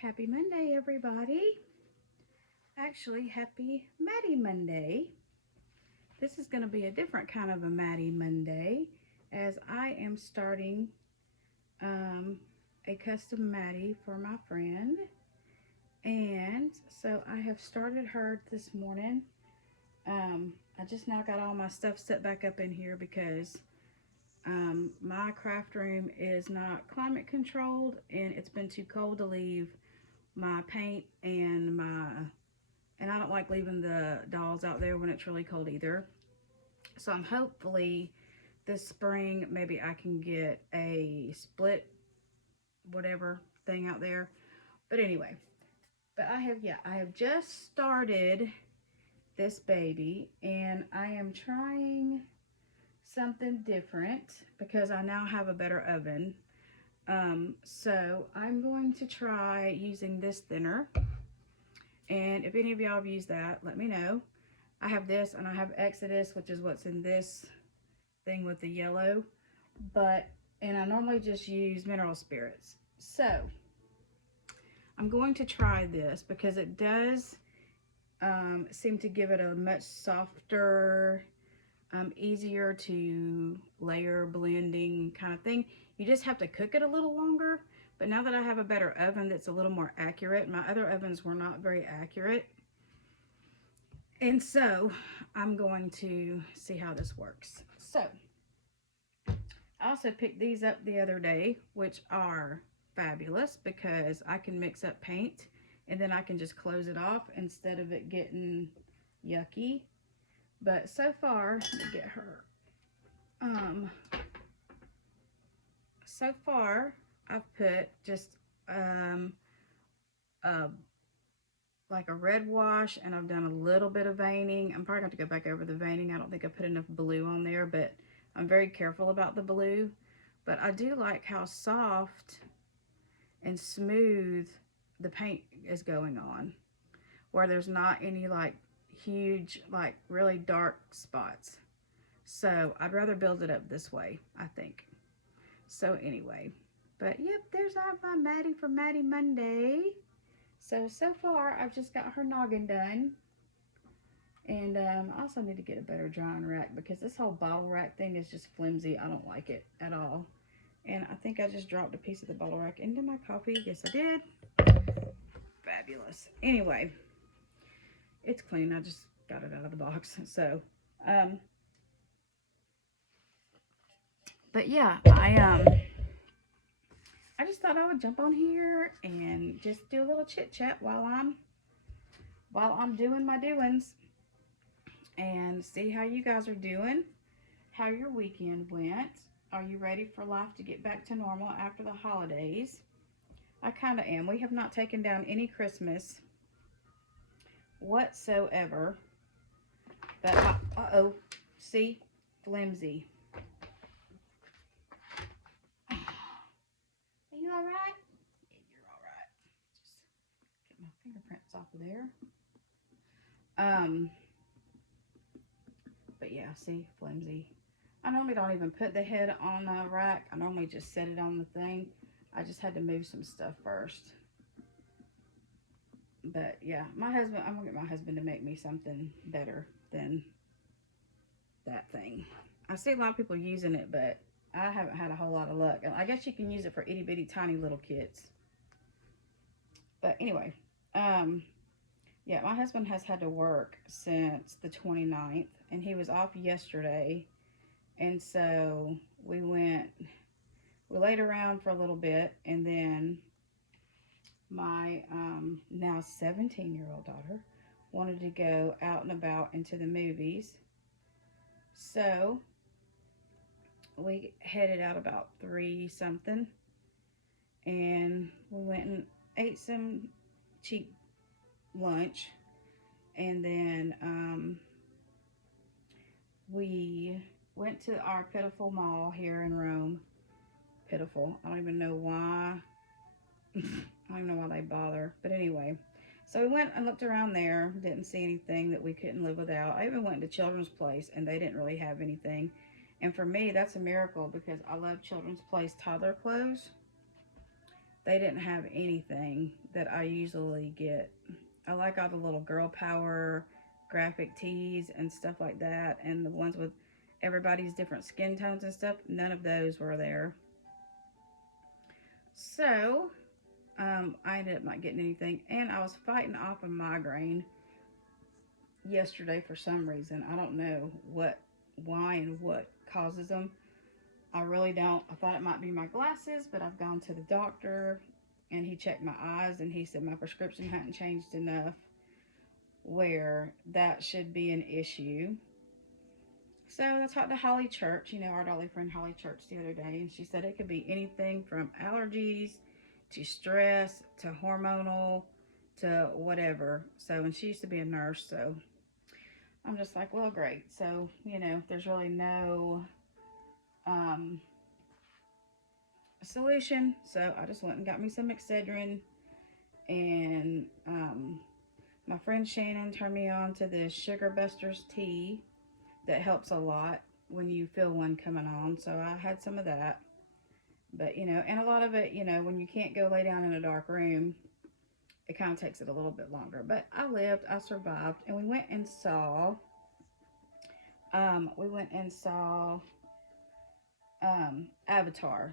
Happy Monday, everybody. Actually, happy Maddie Monday. This is going to be a different kind of a Maddie Monday as I am starting um, a custom Maddie for my friend. And so I have started her this morning. I just now got all my stuff set back up in here because my craft room is not climate controlled and it's been too cold to leave my paint and I don't like leaving the dolls out there when it's really cold either. So I'm hopefully this spring maybe I can get a split whatever thing out there. But anyway, I have just started this baby and I am trying something different because I now have a better oven. So I'm going to try using this thinner. And if any of y'all have used that, let me know. I have this and I have Exodus, which is what's in this thing with the yellow. And I normally just use mineral spirits. So I'm going to try this because it does seem to give it a much softer, easier to layer blending kind of thing. You just have to cook it a little longer. But now that I have a better oven that's a little more accurate, my other ovens were not very accurate. And so I'm going to see how this works. So I also picked these up the other day, which are fabulous because I can mix up paint and then I can just close it off instead of it getting yucky. But so far, let me get her. So far, I've put just uh, like a red wash, and I've done a little bit of veining. I'm probably going to go back over the veining. I don't think I put enough blue on there, but I'm very careful about the blue. But I do like how soft and smooth the paint is going on, where there's not any like huge, like really dark spots. So I'd rather build it up this way, I think. So anyway, but yep, there's my Maddie for Maddie Monday. So far, I've just got her noggin done. And I also need to get a better drying rack because this whole bottle rack thing is just flimsy. I don't like it at all. And I think I just dropped a piece of the bottle rack into my coffee. Yes, I did. Fabulous. Anyway, it's clean. I just got it out of the box. So, but yeah, I just thought I would jump on here and just do a little chit chat while I'm doing my doings and see how you guys are doing, how your weekend went. Are you ready for life to get back to normal after the holidays? I kind of am. We have not taken down any Christmas whatsoever. But, uh-oh, see? Flimsy. Are you all right? Yeah, you're all right. Just get my fingerprints off of there. But yeah, see? Flimsy. I normally don't even put the head on the rack. I normally just set it on the thing. I just had to move some stuff first. But yeah, I'm gonna get my husband to make me something better than that thing. I see a lot of people using it, but I haven't had a whole lot of luck. And I guess you can use it for itty bitty tiny little kids. But anyway, yeah, my husband has had to work since the 29th, and he was off yesterday. And so we laid around for a little bit, and then my now 17-year-old daughter wanted to go out and about into the movies. So we headed out about 3 something, and we went and ate some cheap lunch, and then we went to our pitiful mall here in Rome. Pitiful. I don't even know why. I don't even know why they bother. But anyway, so we went and looked around there. Didn't see anything that we couldn't live without. I even went to Children's Place, and they didn't really have anything. And for me, that's a miracle because I love Children's Place toddler clothes. they didn't have anything that I usually get. I like all the little girl power graphic tees and stuff like that, and the ones with everybody's different skin tones and stuff. None of those were there. So I ended up not getting anything, and I was fighting off a migraine yesterday for some reason. I don't know why and what causes them. I really don't. I thought it might be my glasses, but I've gone to the doctor and he checked my eyes and he said my prescription hadn't changed enough where that should be an issue. So I talked to Holly Church, our Dolly friend Holly Church, the other day, and she said it could be anything from allergies to stress to hormonal to whatever. So, and she used to be a nurse, so I'm just like, well, great. So, there's really no solution. So I just went and got me some Excedrin, and my friend Shannon turned me on to this Sugar Busters tea that helps a lot when you feel one coming on. So I had some of that. But, and a lot of it, when you can't go lay down in a dark room, it kind of takes it a little bit longer. But I lived, I survived, and we went and saw Avatar.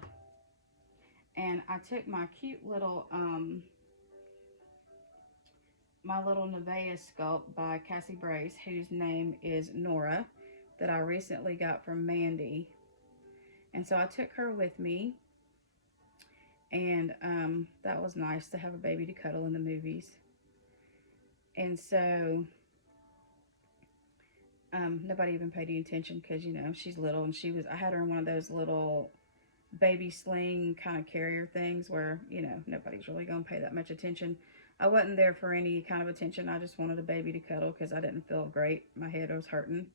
And I took my cute little, my little Nevaeh sculpt by Cassie Brace, whose name is Nora, that I recently got from Mandy. And so I took her with me. And that was nice to have a baby to cuddle in the movies. And so nobody even paid any attention because, she's little. And I had her in one of those little baby sling kind of carrier things where, nobody's really going to pay that much attention. I wasn't there for any kind of attention. I just wanted a baby to cuddle because I didn't feel great. My head was hurting.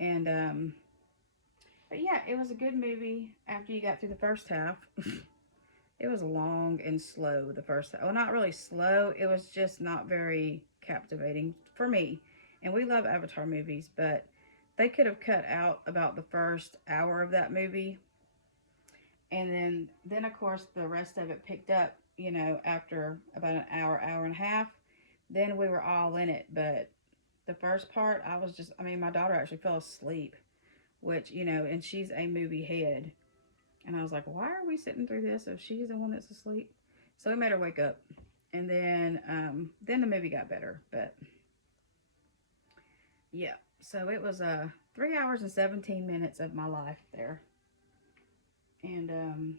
And, but yeah, it was a good movie after you got through the first half. It was long and slow, the first half. Well, not really slow. It was just not very captivating for me. And we love Avatar movies, but they could have cut out about the first hour of that movie. And then of course, the rest of it picked up, after about an hour, hour and a half. Then we were all in it. But the first part, my daughter actually fell asleep, which, and she's a movie head. And I was like, why are we sitting through this if she's the one that's asleep? So we made her wake up. And then the movie got better. But, yeah. So it was 3 hours and 17 minutes of my life there. And,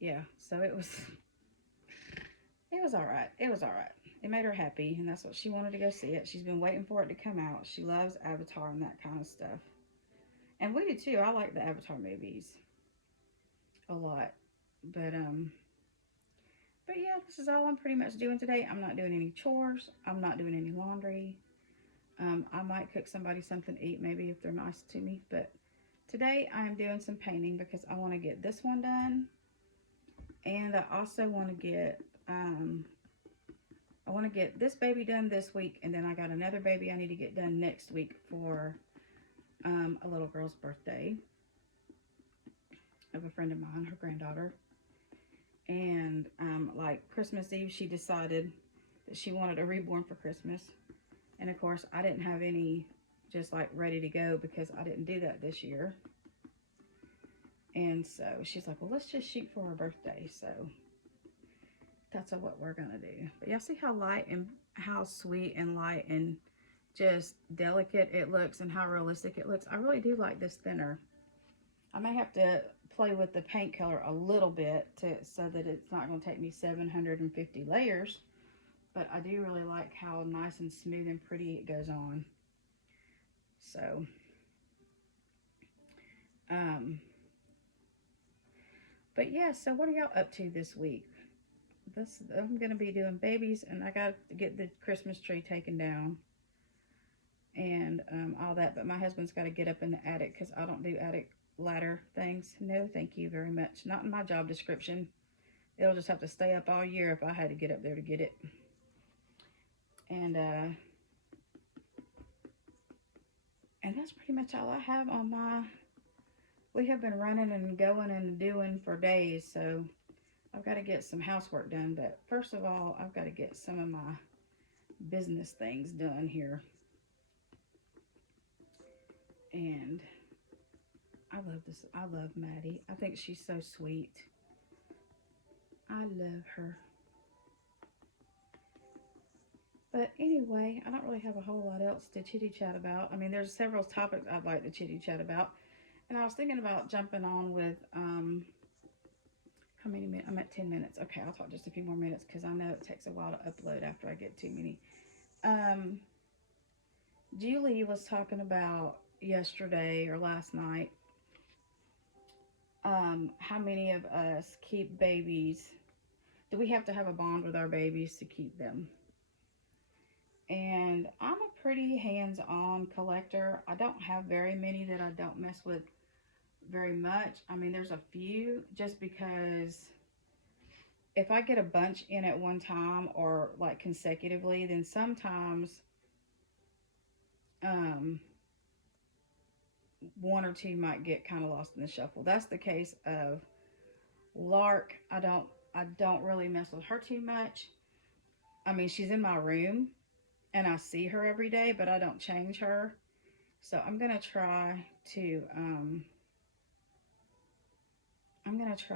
yeah. So it was all right. It was all right. It made her happy. And that's what she wanted to go see it. She's been waiting for it to come out. She loves Avatar and that kind of stuff. And we do too. I like the Avatar movies a lot. But yeah, this is all I'm pretty much doing today. I'm not doing any chores. I'm not doing any laundry. I might cook somebody something to eat, maybe if they're nice to me. But today I am doing some painting because I want to get this one done. And I also want to get, this baby done this week. And then I got another baby I need to get done next week for a little girl's birthday of a friend of mine, her granddaughter. And like Christmas Eve, she decided that she wanted a reborn for Christmas. And of course, I didn't have any just like ready to go because I didn't do that this year. And so she's like, well, let's just shoot for her birthday. So that's what we're gonna do. But y'all see how light and how sweet and light and just delicate it looks and how realistic it looks. I really do like this thinner. I may have to play with the paint color a little bit so that it's not going to take me 750 layers, but I do really like how nice and smooth and pretty it goes on. So but yeah, so what are y'all up to this week? I'm going to be doing babies, and I got to get the Christmas tree taken down and all that, but my husband's got to get up in the attic because I don't do attic ladder things. No, thank you very much. Not in my job description. It'll just have to stay up all year if I had to get up there to get it. And that's pretty much all I have on my we have been running and going and doing for days, so I've got to get some housework done. But first of all, I've got to get some of my business things done here. And I love this. I love Maddie. I think she's so sweet. I love her. But anyway, I don't really have a whole lot else to chitty chat about. I mean, there's several topics I'd like to chitty chat about. And I was thinking about jumping on with, how many minutes? I'm at 10 minutes. Okay, I'll talk just a few more minutes because I know it takes a while to upload after I get too many. Um, Julie was talking about yesterday or last night, how many of us keep babies. Do we have to have a bond with our babies to keep them? And I'm a pretty hands-on collector. I don't have very many that I don't mess with very much. I mean, there's a few just because if I get a bunch in at one time or like consecutively, then sometimes um, one or two might get kind of lost in the shuffle. That's the case of Lark. I don't really mess with her too much. I mean, she's in my room and I see her every day, but I don't change her. So I'm gonna try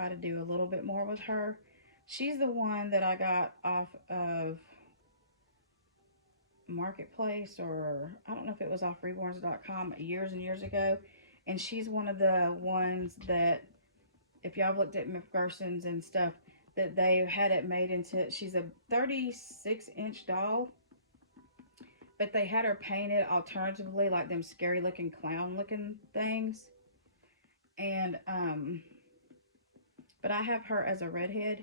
to do a little bit more with her. She's the one that I got off of Marketplace, or I don't know if it was off reborns.com years and years ago. And she's one of the ones that, if y'all have looked at McPherson's and stuff, that they had it made into, she's a 36-inch doll, but they had her painted alternatively like them scary looking clown looking things. And but I have her as a redhead,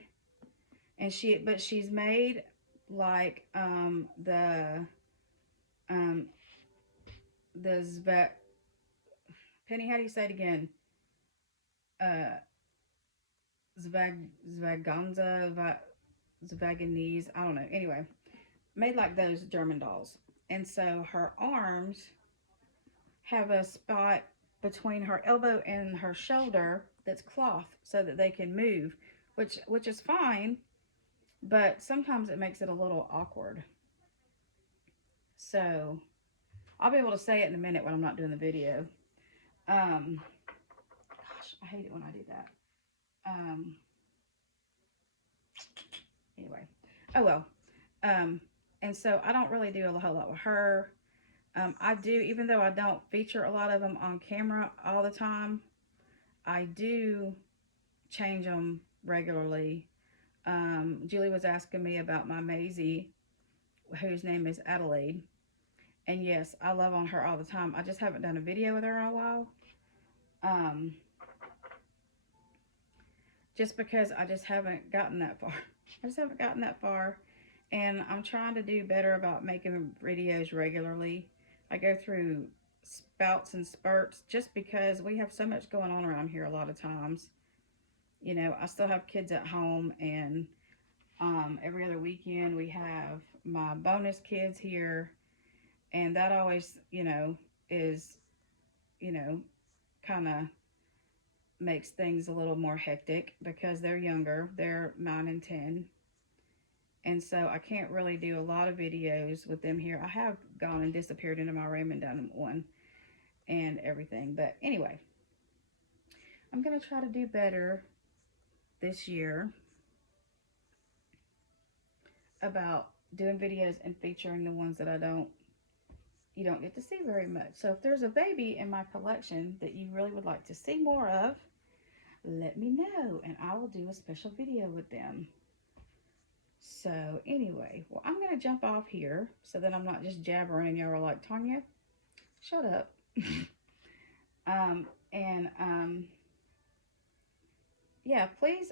and she's made like um the Zve, Penny, how do you say it again? uh Zvaganza, Zvaganese, I don't know. Anyway, made like those German dolls. And so her arms have a spot between her elbow and her shoulder that's cloth so that they can move, which is fine, but sometimes it makes it a little awkward. So I'll be able to say it in a minute when I'm not doing the video. Gosh, I hate it when I do that. Um, anyway, oh well. Um, and so I don't really do a whole lot with her. I do, even though I don't feature a lot of them on camera all the time, I do change them regularly. Julie was asking me about my Maisie, whose name is Adelaide. And yes, I love on her all the time. I just haven't done a video with her in a while. Um, just because I just haven't gotten that far. I just haven't gotten that far. And I'm trying to do better about making videos regularly. I go through spouts and spurts just because we have so much going on around here a lot of times. You know, I still have kids at home, and every other weekend we have my bonus kids here, and that always, is, you know, kind of makes things a little more hectic because they're younger. They're 9 and 10. And so I can't really do a lot of videos with them here. I have gone and disappeared into my room and done one and everything. But anyway, I'm going to try to do better this year about doing videos and featuring the ones that you don't get to see very much. So if there's a baby in my collection that you really would like to see more of, let me know and I will do a special video with them. So anyway, well, I'm going to jump off here so that I'm not just jabbering and y'all are like, Tanya, shut up. And yeah, please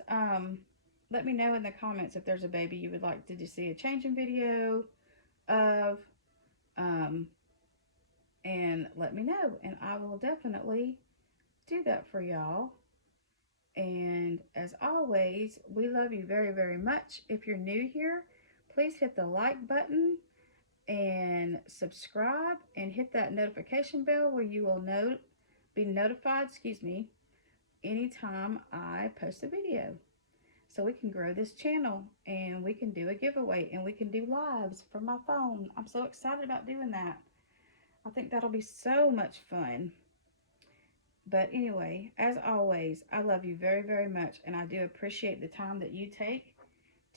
let me know in the comments if there's a baby you would like to see a changing video of, and let me know, and I will definitely do that for y'all. And as always, we love you very, very much. If you're new here, please hit the like button and subscribe and hit that notification bell where you will be notified, anytime I post a video. So we can grow this channel and we can do a giveaway and we can do lives from my phone. I'm so excited about doing that. I think that'll be so much fun. But anyway, as always, I love you very, very much, and I do appreciate the time that you take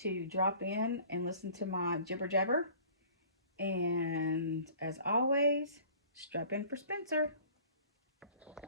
to drop in and listen to my jibber jabber. And as always, strap in for Spencer.